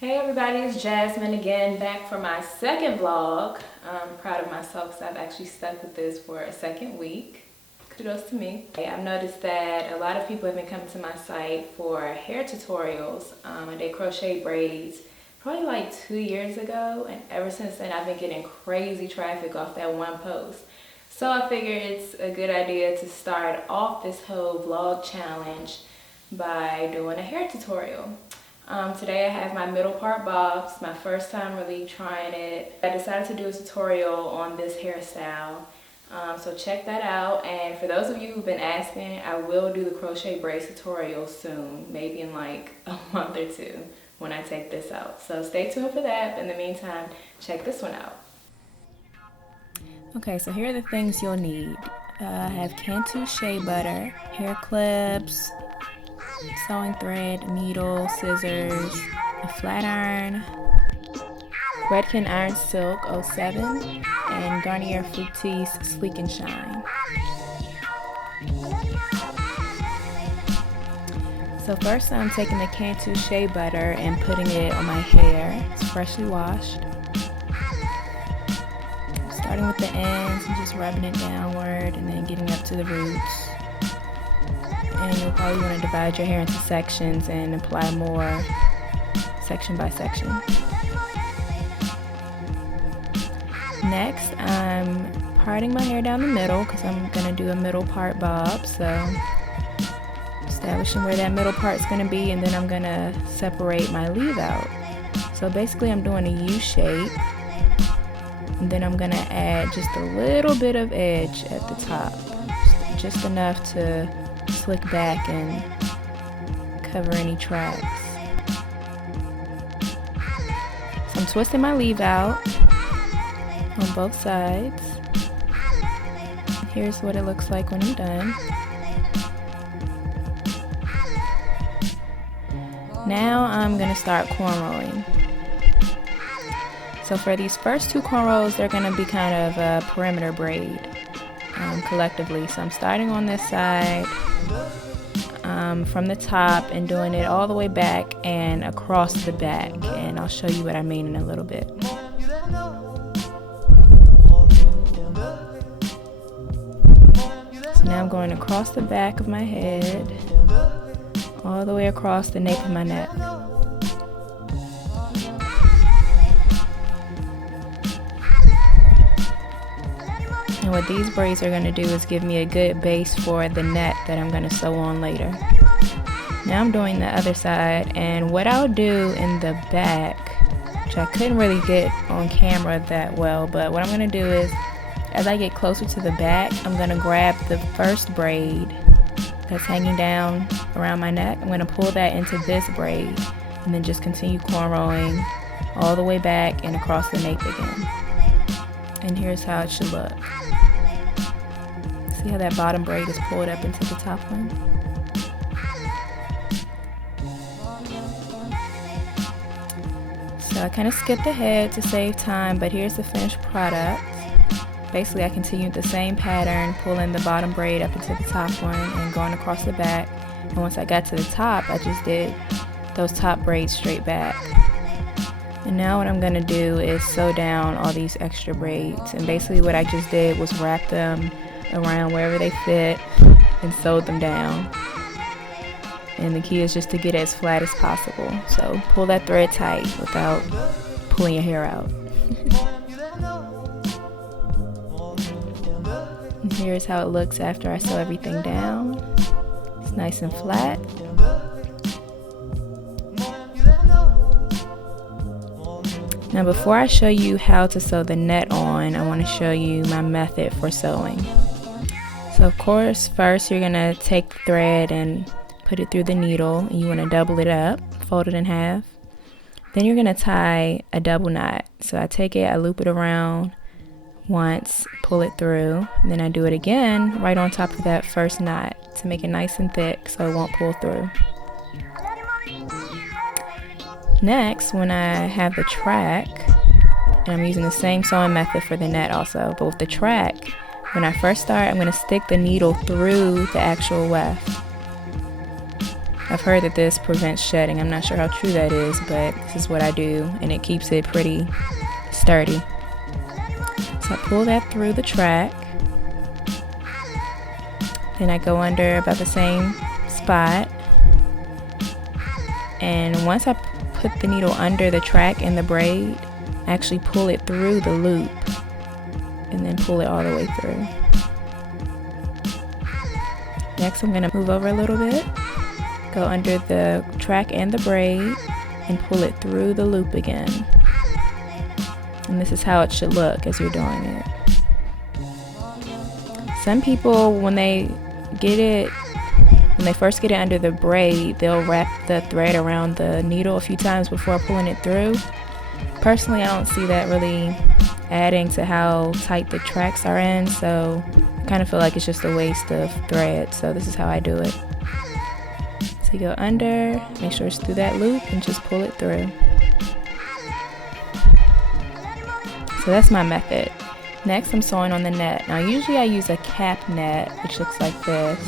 Hey everybody, it's Jasmine again, back for my second vlog. I'm proud of myself because I've actually stuck with this for a second week. Kudos to me. I've noticed that a lot of people have been coming to my site for hair tutorials. I did crochet braids probably like 2 years ago, and ever since then I've been getting crazy traffic off that one post. So I figured it's a good idea to start off this whole vlog challenge by doing a hair tutorial. Today I have my middle part bobs, my first time really trying it. I decided to do a tutorial on this hairstyle, so check that out. And for those of you who've been asking, I will do the crochet braids tutorial soon, maybe in like a month or two when I take this out. So stay tuned for that, but in the meantime, check this one out. Okay, so here are the things you'll need. I have Cantu shea butter, hair clips, sewing thread, needle, scissors, a flat iron, Redken Iron Silk 07, and Garnier Fructis Sleek and Shine. So first I'm taking the Cantu shea butter and putting it on my hair. It's freshly washed. Starting with the ends and just rubbing it downward and then getting up to the roots. And you'll probably want to divide your hair into sections and apply more section by section. Next, I'm parting my hair down the middle because I'm going to do a middle part bob. So establishing where that middle part is going to be, and then I'm going to separate my leave out. So basically I'm doing a U shape, and then I'm going to add just a little bit of edge at the top, just enough to slick back and cover any tracks. So I'm twisting my leave out on both sides. Here's what it looks like when I'm done. Now I'm going to start cornrowing. So for these first two cornrows, they're going to be kind of a perimeter braid collectively. So I'm starting on this side from the top and doing it all the way back and across the back, and I'll show you what I mean in a little bit. So now I'm going across the back of my head, all the way across the nape of my neck. And what these braids are going to do is give me a good base for the net that I'm going to sew on later. Now I'm doing the other side, and what I'll do in the back, which I couldn't really get on camera that well, but what I'm going to do is, as I get closer to the back, I'm going to grab the first braid that's hanging down around my neck. I'm going to pull that into this braid and then just continue cornrowing all the way back and across the nape again. And here's how it should look. See how that bottom braid is pulled up into the top one? So I kind of skipped ahead to save time, but here's the finished product. Basically I continued the same pattern, pulling the bottom braid up into the top one and going across the back. And once I got to the top, I just did those top braids straight back. And now what I'm going to do is sew down all these extra braids. And basically what I just did was wrap them around wherever they fit and sewed them down. And the key is just to get it as flat as possible. So pull that thread tight without pulling your hair out. And here's how it looks after I sew everything down. It's nice and flat. Now before I show you how to sew the net on, I want to show you my method for sewing. So of course, first you're going to take the thread and put it through the needle, and you want to double it up, fold it in half. Then you're going to tie a double knot. So I take it, I loop it around once, pull it through, and then I do it again right on top of that first knot to make it nice and thick so it won't pull through. Next, when I have the track, and I'm using the same sewing method for the net also, but with the track, when I first start, I'm going to stick the needle through the actual weft. I've heard that this prevents shedding. I'm not sure how true that is, but this is what I do, and it keeps it pretty sturdy. So I pull that through the track. Then I go under about the same spot. And once I put the needle under the track and the braid, I actually pull it through the loop and then pull it all the way through. Next, I'm going to move over a little bit, go under the track and the braid, and pull it through the loop again. And this is how it should look as you're doing it. Some people, when they first get it under the braid, they'll wrap the thread around the needle a few times before pulling it through. Personally, I don't see that really adding to how tight the tracks are in, so I kind of feel like it's just a waste of thread. So this is how I do it. So you go under, make sure it's through that loop, and just pull it through. So that's my method. Next, I'm sewing on the net. Now usually I use a cap net, which looks like this,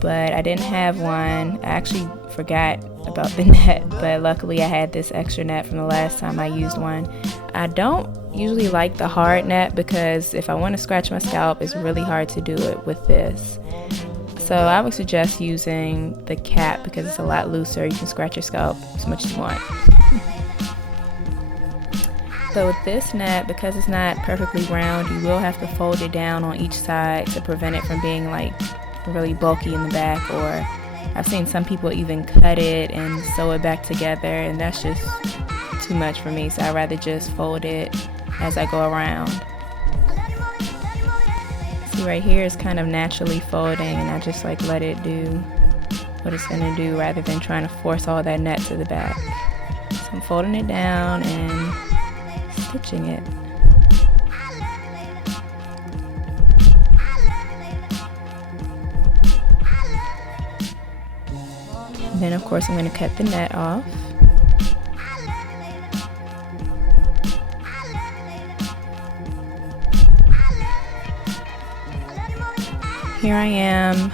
but I didn't have one. I actually forgot about the net, but luckily I had this extra net from the last time I used one. I don't usually like the hard net because if I want to scratch my scalp, it's really hard to do it with this. So I would suggest using the cap because it's a lot looser. You can scratch your scalp as much as you want. But with this net, because it's not perfectly round, you will have to fold it down on each side to prevent it from being like really bulky in the back, or I've seen some people even cut it and sew it back together, and that's just too much for me, so I'd rather just fold it as I go around. See, right here is kind of naturally folding, and I just like let it do what it's going to do rather than trying to force all that net to the back. So I'm folding it down and stitching it. And then of course I'm going to cut the net off. Here I am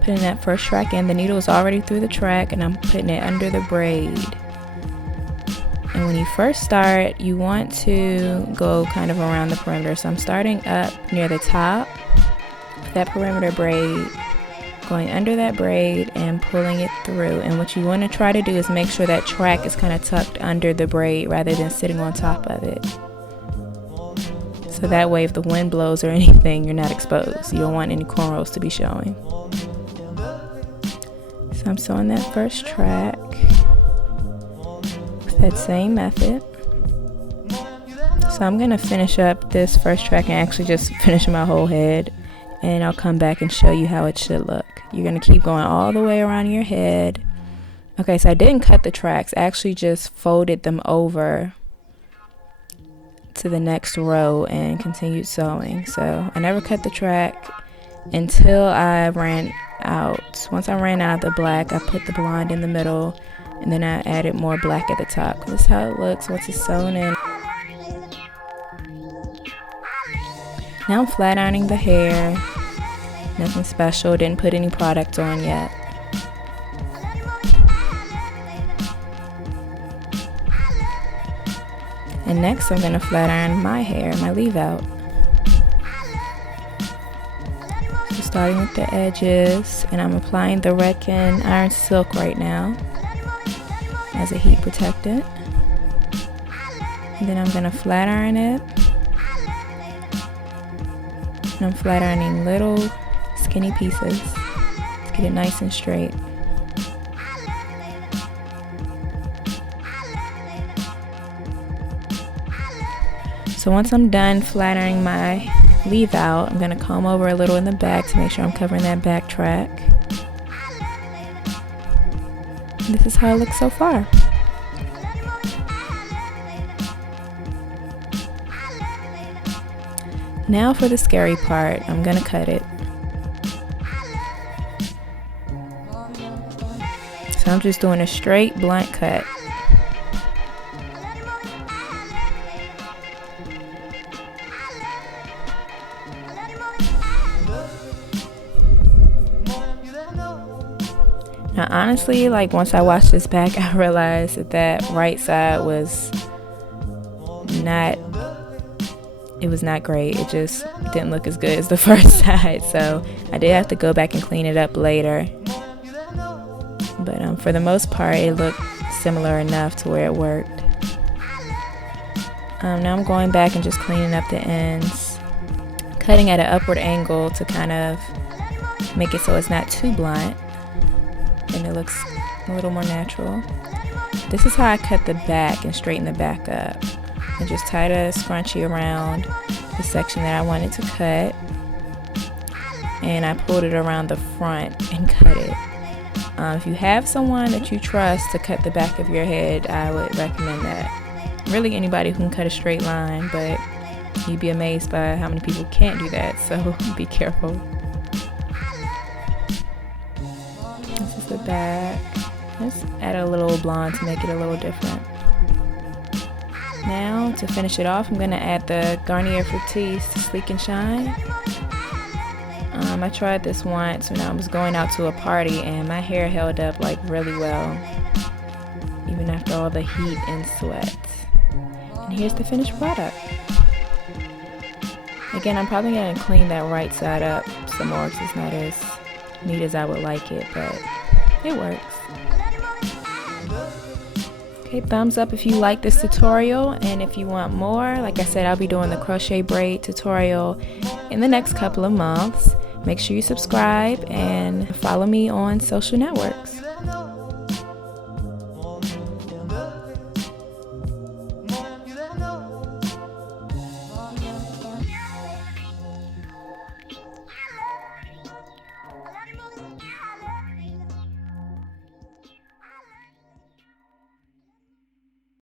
putting that first track in. The needle is already through the track and I'm putting it under the braid. And when you first start, you want to go kind of around the perimeter. So I'm starting up near the top with that perimeter braid, going under that braid and pulling it through. And what you want to try to do is make sure that track is kind of tucked under the braid rather than sitting on top of it. So that way if the wind blows or anything, you're not exposed. You don't want any cornrows to be showing. So I'm sewing that first track. That same method. So I'm going to finish up this first track and actually just finish my whole head, and I'll come back and show you how it should look. You're going to keep going all the way around your head. Okay, so I didn't cut the tracks. I actually just folded them over to the next row and continued sewing. So I never cut the track until I ran out. Once I ran out of the black, I put the blonde in the middle, and then I added more black at the top. This is how it looks once it's sewn in. Now I'm flat ironing the hair. Nothing special, didn't put any product on yet. And next I'm gonna flat iron my hair, my leave out. So starting with the edges, and I'm applying the Reckin Iron Silk right now as a heat protectant. And then I'm gonna flat iron it. And I'm flat ironing little skinny pieces to get it nice and straight. So once I'm done flat ironing my leave out, I'm gonna comb over a little in the back to make sure I'm covering that back track. This is how it looks so far. Now for the scary part, I'm gonna cut it. So I'm just doing a straight blunt cut. Now honestly, like once I washed this back, I realized that that right side was not great. It just didn't look as good as the first side, so I did have to go back and clean it up later. But for the most part, it looked similar enough to where it worked. Now I'm going back and just cleaning up the ends, cutting at an upward angle to kind of make it so it's not too blunt and it looks a little more natural. This is how I cut the back and straighten the back up. I just tied a scrunchie around the section that I wanted to cut, and I pulled it around the front and cut it. If you have someone that you trust to cut the back of your head, I would recommend that. Really anybody who can cut a straight line, but you'd be amazed by how many people can't do that, so be careful. This is the back. Let's add a little blonde to make it a little different. Now, to finish it off, I'm going to add the Garnier Fructis Sleek and Shine. I tried this once when I was going out to a party, and my hair held up like really well, even after all the heat and sweat. And here's the finished product. Again, I'm probably going to clean that right side up some more because it's not as neat as I would like it, but it works. Okay, thumbs up if you like this tutorial, and if you want more, like I said, I'll be doing the crochet braid tutorial in the next couple of months. Make sure you subscribe and follow me on social networks.